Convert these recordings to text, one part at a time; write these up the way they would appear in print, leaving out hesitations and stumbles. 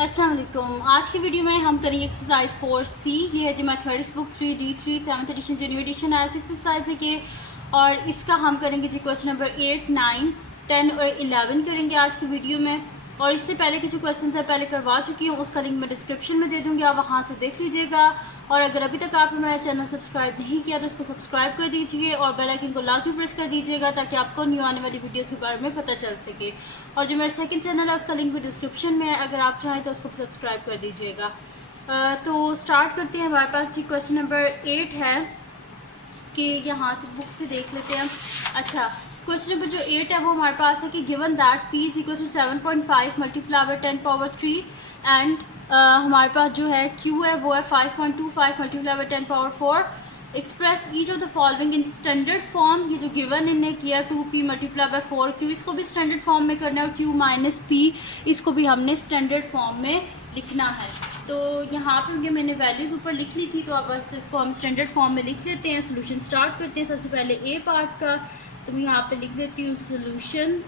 अस्सलाम वालेकुम। आज की वीडियो में हम करेंगे एक्सरसाइज 4C। ये है जो mathematics book 3D3 7th edition जो न्यू एडिशन आया एक्सरसाइज है कि, और इसका हम करेंगे जी क्वेश्चन नंबर 8, 9, 10 और 11 करेंगे आज की वीडियो में। और इससे पहले के जो क्वेश्चन है पहले करवा चुकी हूँ, उसका लिंक मैं डिस्क्रिप्शन में दे दूँगी, आप वहाँ से देख लीजिएगा। और अगर अभी तक आपने मेरा चैनल सब्सक्राइब नहीं किया तो उसको सब्सक्राइब कर दीजिए और बेल आइकन को लाजमी प्रेस कर दीजिएगा ताकि आपको न्यू आने वाली वीडियोस के बारे में पता चल सके। और जो मेरा सेकंड चैनल है उसका लिंक भी डिस्क्रिप्शन में है, अगर आप चाहें तो उसको सब्सक्राइब कर दीजिएगा। तो स्टार्ट करते हैं। हमारे पास जी क्वेश्चन नंबर 8 है कि यहाँ से बुक से देख लेते हैं। अच्छा, क्वेश्चन नंबर जो 8 है वो हमारे पास है कि given that p is equal to 7.5 multiply by 10 power 3 and हमारे पास जो है q है वो है 5.25 multiply by 10 power 4। Express each of the following in standard form. ये जो गिवन इन्हें किया 2p मल्टीप्लाई बाय 4q, इसको भी स्टैंडर्ड फॉर्म में करना है, और q माइनस p इसको भी हमने स्टैंडर्ड फॉर्म में लिखना है। तो यहाँ पर मैंने वैल्यूज़ ऊपर लिख ली थी, तो अब बस इसको हम स्टैंडर्ड फॉर्म में लिख लेते हैं। सोल्यूशन स्टार्ट करते हैं। सबसे पहले ए पार्ट का, तो मैं यहाँ पे लिख देती हूँ सोल्यूशन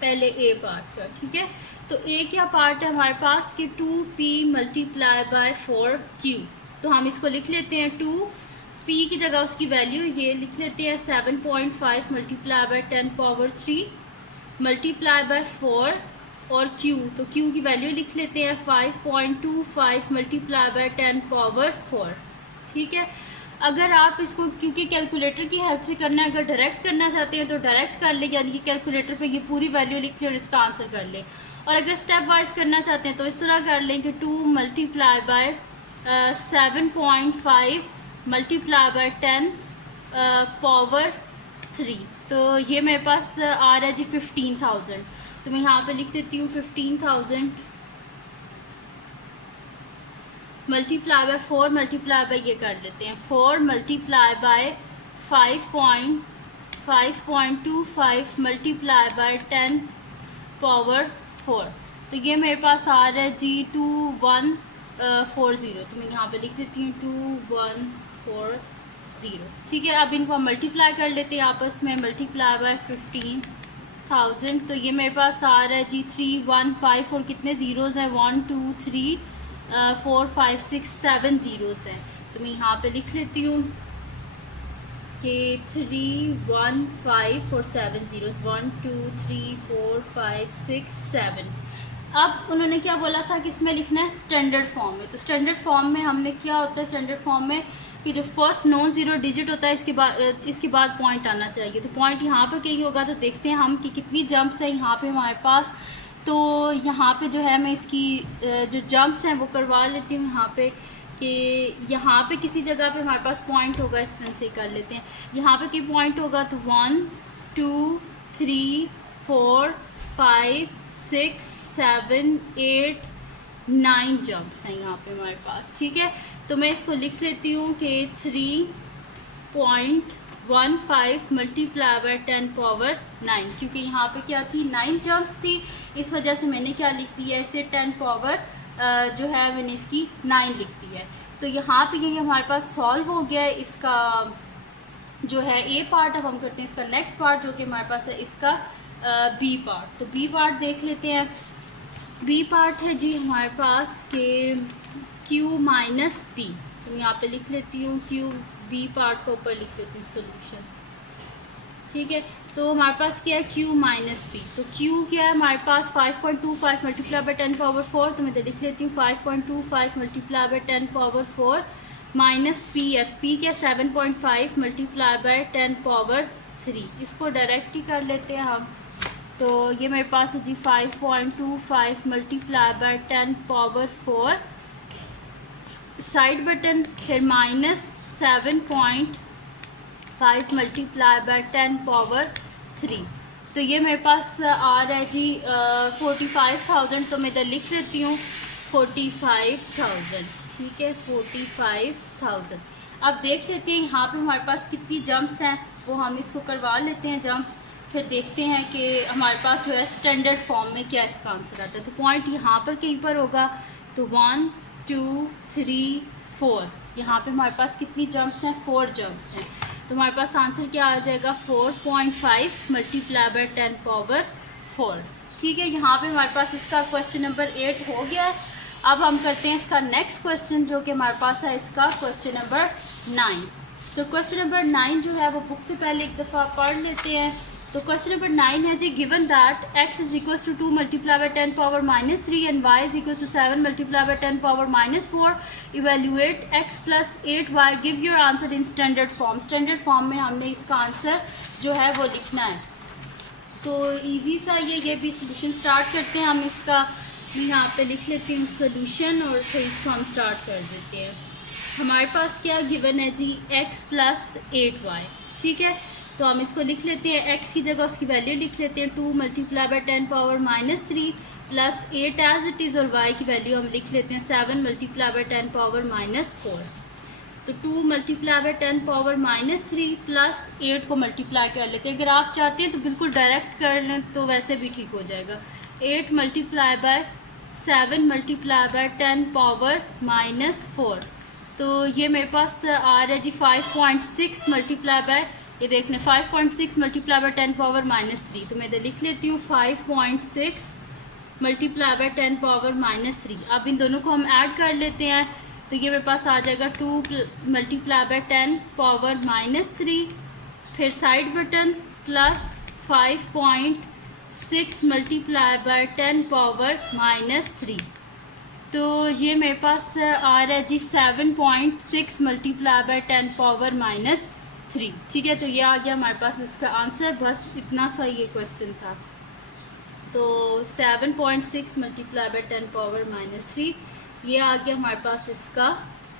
पहले ए पार्ट का, ठीक है। तो ए क्या पार्ट है हमारे पास कि 2p मल्टीप्लाई बाय 4q, तो हम इसको लिख लेते हैं 2p की जगह उसकी वैल्यू ये लिख लेते हैं 7.5 multiply by 10 power 3 multiply by 4 और q, तो q की वैल्यू लिख लेते हैं 5.25 मल्टीप्लाई बाय 10 पावर 4, ठीक है। अगर आप इसको क्योंकि कैलकुलेटर की हेल्प से करना है, अगर डायरेक्ट करना चाहते हैं तो डायरेक्ट कर लें, यानी कि कैलकुलेटर पे ये पूरी वैल्यू लिख लें और इसका आंसर कर लें। और अगर स्टेप वाइज करना चाहते हैं तो इस तरह कर लें कि 2 multiply by 7.5 multiply by 10 power 3, तो ये मेरे पास आ रहा है जी 15,000। तो मैं यहाँ पे लिख देती हूँ 15,000 मल्टीप्लाई बाय 4 मल्टीप्लाई बाय ये कर लेते हैं 4 multiply by 5.25 multiply by 10 power 4, तो ये मेरे पास आ रहा है जी 2140। तो मैं यहाँ पे लिख देती हूँ 2140, ठीक है। अब इनको हम मल्टीप्लाई कर लेते हैं आपस में, मल्टीप्लाई बाय 15,000, तो ये मेरे पास आ रहा है जी 315 और कितने ज़ीरोज़ हैं 1 2 3 4 5 6 7 ज़ीरोज़ हैं। तो मैं यहाँ पे लिख लेती हूँ कि 315 और 7 ज़ीरोज़ 1 2 3 4 5 6 7। अब उन्होंने क्या बोला था कि इसमें लिखना है स्टैंडर्ड फॉर्म में। तो स्टैंडर्ड फॉर्म में हमने क्या होता है स्टैंडर्ड फॉर्म में कि जो फर्स्ट नॉन ज़ीरो डिजिट होता है इसके बाद पॉइंट आना चाहिए। तो पॉइंट यहाँ पे कहीं होगा, तो देखते हैं हम कि कितनी जंप्स है यहाँ पे हमारे पास। तो यहाँ पे जो है मैं इसकी जो जंप्स हैं वो करवा लेती हूँ यहाँ पे कि यहाँ पे किसी जगह पे हमारे पास पॉइंट होगा, इस पेन से कर लेते हैं। यहाँ पे क्या पॉइंट होगा, तो 1 2 3 4 5 6 7 8 9 जंप्स हैं यहाँ पे हमारे पास, ठीक है। तो मैं इसको लिख लेती हूँ कि 3.15 मल्टीप्लाई बाय 10 पावर 9, क्योंकि यहाँ पे क्या थी 9 जंप्स थी, इस वजह से मैंने क्या लिख दिया इसे 10 पावर जो है मैंने इसकी 9 लिख दी है। तो यहाँ पे ये हमारे पास सॉल्व हो गया है इसका जो है ए पार्ट। अब हम करते हैं इसका नेक्स्ट पार्ट जो कि हमारे पास है इसका बी पार्ट। तो बी पार्ट देख लेते हैं। बी पार्ट है जी हमारे पास के q माइनस पी, तो मैं यहाँ पे लिख लेती हूँ q, बी पार्ट को ऊपर लिख लेती हूँ सोल्यूशन, ठीक है। तो हमारे पास क्या है q माइनस पी, तो q क्या है हमारे पास 5.25 मल्टीप्लाई बाय 10 पावर 4, तो मैं तो लिख लेती हूँ 5.25 multiply by 10 power 4 minus P है, पी क्या 7.5 मल्टीप्लाई बाय 10 पावर 3, इसको डायरेक्ट ही कर लेते हैं हम। तो ये मेरे पास है जी 5.25 multiply by 10 power 4 side button, फिर माइनस 7.5 मल्टीप्लाई बाय 10 पावर 3, तो ये मेरे पास आ रहा है जी 45,000। तो मैं इधर लिख देती हूँ 45,000, ठीक है 45,000। अब देख लेते हैं यहाँ पे हमारे पास कितनी जंप्स हैं, वो हम इसको करवा लेते हैं जंप्स, फिर देखते हैं कि हमारे पास जो है स्टैंडर्ड फॉर्म में क्या इसका आंसर आता है। तो पॉइंट यहाँ पर कहीं पर होगा, तो 1 2 3 4, यहाँ पे हमारे पास कितनी जंप्स हैं 4 जंप्स हैं। तो हमारे पास आंसर क्या आ जाएगा 4.5 मल्टीप्लाई बाय 10 पावर 4, ठीक है, यहाँ पे हमारे पास इसका क्वेश्चन नंबर 8 हो गया है। अब हम करते हैं इसका नेक्स्ट क्वेश्चन, जो कि हमारे पास है इसका क्वेश्चन नंबर 9। तो क्वेश्चन नंबर 9 जो है वो बुक से पहले एक दफ़ा पढ़ लेते हैं। तो क्वेश्चन नंबर 9 है जी, given that x is equal to 2 multiply by 10 power -3 and y is equal to 7 multiply by 10 power -4, evaluate x plus 8y, give your answer in standard form. Standard form में हमने इसका answer जो है वो लिखना है। तो इजी सा ये भी सोल्यूशन स्टार्ट करते हैं हम इसका। मैं यहाँ पे लिख लेती हूँ सोल्यूशन और फिर इसको हम स्टार्ट कर देते हैं। हमारे पास क्या गिवन है जी, x प्लस 8y, ठीक है। तो हम इसको लिख लेते हैं, x की जगह उसकी वैल्यू लिख लेते हैं 2 multiply by 10 power -3 plus 8 as it is, और y की वैल्यू हम लिख लेते हैं 7 मल्टीप्लाई बाई 10 पावर -4। तो 2 मल्टीप्लाई बाई 10 पावर -3 प्लस 8 को मल्टीप्लाई कर लेते हैं। अगर आप चाहते हैं तो बिल्कुल डायरेक्ट कर लें तो वैसे भी ठीक हो जाएगा। 8 multiply by 7 multiply by 10 power -4, तो ये मेरे पास आ रहा है जी 5.6 मल्टीप्लाई बाय, ये देखने 5.6 मल्टीप्लाई बाय 10 पावर -3। तो मैं इधर लिख लेती हूँ 5.6 मल्टीप्लाई बाय 10 पावर -3। अब इन दोनों को हम ऐड कर लेते हैं, तो ये मेरे पास आ जाएगा 2 मल्टीप्लाई बाय 10 पावर -3, फिर side button plus 5.6 multiply by 10 power -3। तो ये मेरे पास आ रहा है जी 7.6 मल्टीप्लाई बाय 10 पावर -3, ठीक है। तो ये आ गया हमारे पास इसका आंसर। बस इतना सा ये क्वेश्चन था। तो 7.6 मल्टीप्लाई बाय 10 पावर -3, ये आ गया हमारे पास इसका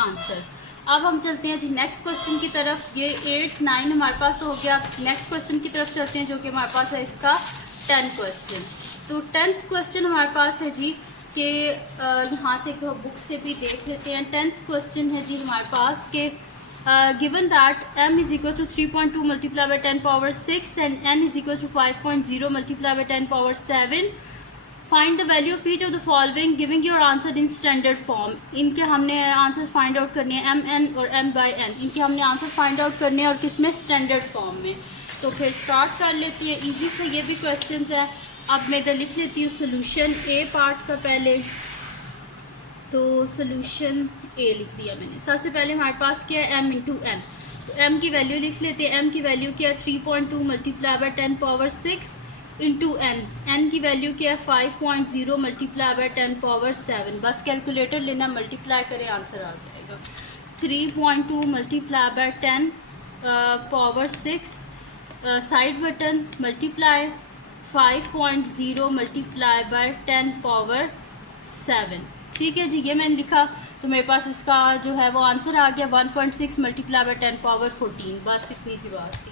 आंसर। अब हम चलते हैं जी नेक्स्ट क्वेश्चन की तरफ। ये 8, 9 हमारे पास हो गया। नेक्स्ट क्वेश्चन की तरफ चलते हैं, जो कि हमारे पास है इसका 10 क्वेश्चन। तो 10th क्वेश्चन हमारे पास है जी कि यहाँ से बुक से भी देख लेते हैं। 10th क्वेश्चन है जी हमारे पास कि given that m is equal to 3.2 multiply by 10 power 6 and n is equal to 5.0 multiply by 10 power 7, find the value of each of the following, giving your answer in standard form. इनके हमने answers find out करने हैं, m n और m by n, इनके हमने answer find out करने हैं और किस में, स्टैंडर्ड फॉर्म में। तो फिर स्टार्ट कर लेती है। ईजी से ये भी क्वेश्चन है। अब मैं इधर लिख लेती हूँ सोल्यूशन ए पार्ट का पहले। तो सोल्यूशन ए लिख दिया मैंने। सबसे पहले हमारे पास क्या है, m इंटू n। तो m की वैल्यू लिख लेते हैं। m की वैल्यू क्या है, 3.2 multiply by 10 power 6 into n की वैल्यू क्या है, 5.0 मल्टीप्लाई बाई 10 पावर 7। बस कैलकुलेटर लेना, मल्टीप्लाई करें, आंसर आ जाएगा। 3.2 मल्टीप्लाई बाई 10 पावर 6, साइड बटन मल्टीप्लाई 5.0 मल्टीप्लाई बाई 10 पावर 7, ठीक है जी। ये मैंने लिखा, तो मेरे पास उसका जो है वो आंसर आ गया 1.6 मल्टीप्लाई बाई 10 पावर 14। बस इतनी सी बात थी।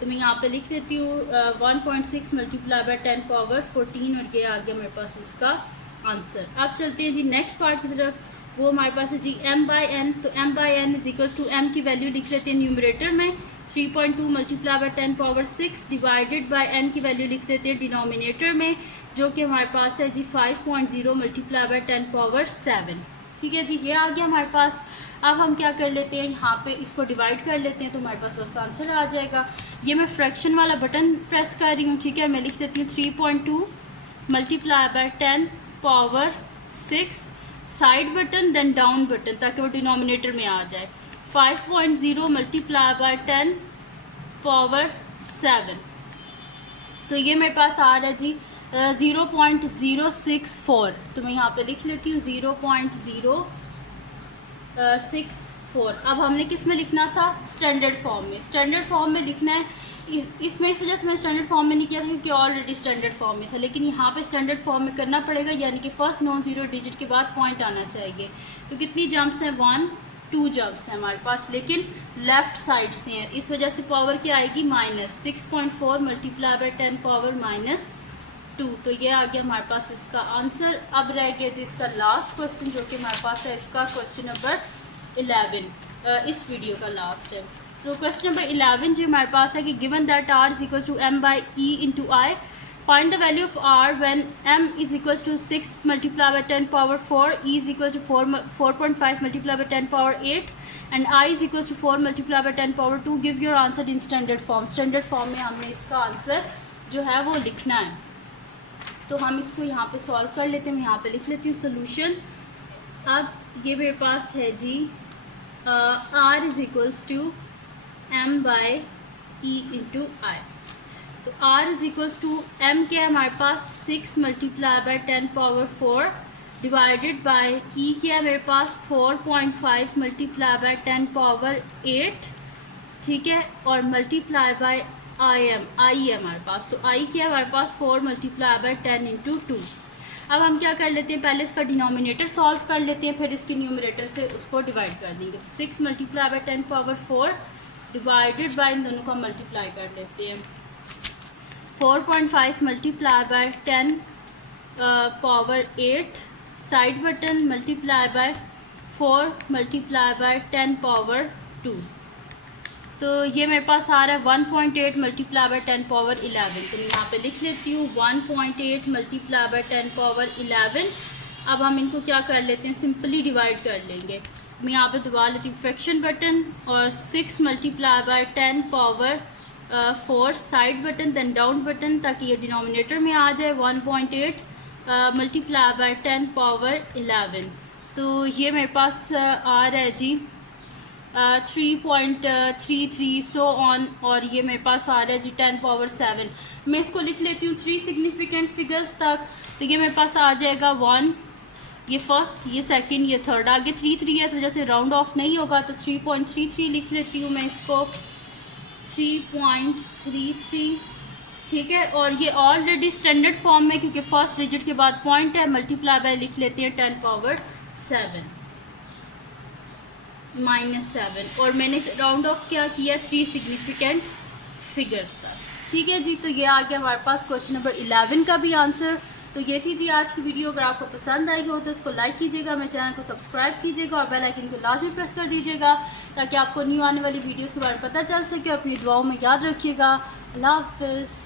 तो मैं यहाँ पे लिख देती हूँ 1.6 मल्टीप्लाई बाई 10 पावर 14, और ये आ गया मेरे पास उसका आंसर। अब चलते हैं जी नेक्स्ट पार्ट की तरफ। वो हमारे पास है जी m बाई n। तो m by n is equals to m की वैल्यू लिख लेते हैं न्यूमरेटर में, 3.2 multiply by 10 power 6 divided by n की वैल्यू लिख देते हैं डिनोमिनेटर में, जो कि हमारे पास है जी 5.0 मल्टीप्लाई बाई 10 पावर 7, ठीक है जी। ये आ गया हमारे पास। अब हम क्या कर लेते हैं, यहाँ पे इसको डिवाइड कर लेते हैं, तो हमारे पास बस आंसर आ जाएगा। ये मैं फ्रैक्शन वाला बटन प्रेस कर रही हूँ, ठीक है। मैं लिख देती हूँ 3.2 multiply by 10 power 6, side button then down button, ताकि वो डिनोमिनेटर में आ जाए। 5.0 मल्टीप्लाई बाई 10 पावर 7, तो ये मेरे पास आ रहा है जी 0.064। तो मैं यहाँ पे लिख लेती हूँ 0.064। अब हमने किस में लिखना था, स्टैंडर्ड फॉर्म में। स्टैंडर्ड फॉर्म में लिखना है। इसमें इस वजह से मैं स्टैंडर्ड फॉर्म में नहीं किया था क्योंकि ऑलरेडी स्टैंडर्ड फॉर्म में था, लेकिन यहाँ पे स्टैंडर्ड फॉर्म में करना पड़ेगा, यानी कि फर्स्ट नॉन ज़ीरो डिजिट के बाद पॉइंट आना चाहिए। तो कितनी जंप्स हैं, 1 2 जंप्स हैं हमारे पास, लेकिन लेफ़्ट साइड से हैं। इस वजह से पावर क्या आएगी, -6.4 मल्टीप्लाई बाई 10 पावर -2। तो ये आ गया हमारे पास इसका आंसर। अब रह गया जी इसका लास्ट क्वेश्चन, जो कि हमारे पास है इसका क्वेश्चन नंबर 11, इस वीडियो का लास्ट है। तो क्वेश्चन नंबर 11 जो हमारे पास है कि given that r is equal to m by e into I, find the value of r when m is equal to 6 multiply by 10 power 4, e is equal to 4.5 multiply by 10 power 8 and i is equal to 4 multiply by 10 power 2। Give your answer in standard form. Standard form में हमने इसका answer जो है वो लिखना है। तो हम इसको यहाँ पे सॉल्व कर लेते हैं। मैं यहाँ पे लिख लेती हूँ सोल्यूशन। अब ये मेरे पास है जी R is equals to M by E into I. तो R is equals to M क्या है हमारे पास 6 multiply by 10 power 4 divided by E क्या है मेरे पास 4.5 मल्टीप्लाई बाई 10 पावर 8, ठीक है, और मल्टीप्लाई बाई आई है हमारे पास। तो I क्या है हमारे पास 4 मल्टीप्लाई बाई 10 इंटू 2। अब हम क्या कर लेते हैं, पहले इसका डिनोमिनेटर सॉल्व कर लेते हैं, फिर इसके न्यूमरेटर से उसको डिवाइड कर देंगे। तो 6 multiply by 10 power 4 divided by इन दोनों का मल्टीप्लाई कर लेते हैं। 4.5 मल्टीप्लाई बाई 10 पावर 8 साइड बटन multiply by 4 multiply by 10 power 2। तो ये मेरे पास आ रहा है 1.8 मल्टीप्लाई बाई 10 पावर 11। तो मैं यहाँ पे लिख लेती हूँ 1.8 मल्टीप्लाई बाई 10 पावर 11। अब हम इनको क्या कर लेते हैं, सिंपली डिवाइड कर लेंगे। मैं यहाँ पे दबा लेती हूँ फ्रैक्शन बटन और 6 multiply by 10 power 4 side button then down button, ताकि ये डिनोमिनेटर में आ जाए 1.8 मल्टीप्लाई बाई 10 पावर 11। तो ये मेरे पास आ रहा है जी 3.33 सो ऑन, और ये मेरे पास आ रहा है जी 10 पावर 7। मैं इसको लिख लेती हूँ 3 सिग्निफिकेंट फिगर्स तक। तो ये मेरे पास आ जाएगा 1, ये फर्स्ट, ये सेकंड, ये थर्ड। आगे 3 है, इस वजह से राउंड ऑफ नहीं होगा, तो 3.33 लिख लेती हूँ मैं इसको, 3.33, ठीक है। और ये ऑलरेडी स्टैंडर्ड फॉर्म में, क्योंकि फर्स्ट डिजिट के बाद पॉइंट है, मल्टीप्लाई बाय लिख लेते हैं 10 पावर 7 -7, और मैंने राउंड ऑफ क्या किया 3 सिग्निफिकेंट फिगर्स तक, ठीक है जी। तो ये आ गया हमारे पास क्वेश्चन नंबर 11 का भी आंसर। तो ये थी जी आज की वीडियो। अगर आपको पसंद आई हो तो इसको लाइक कीजिएगा, मेरे चैनल को सब्सक्राइब कीजिएगा और बेल आइकन को लाजमी प्रेस कर दीजिएगा, ताकि आपको न्यू आने वाली वीडियोस के बारे में पता चल सके। अपनी दुआओं में याद रखिएगा। अल्लाह हाफ़िज़।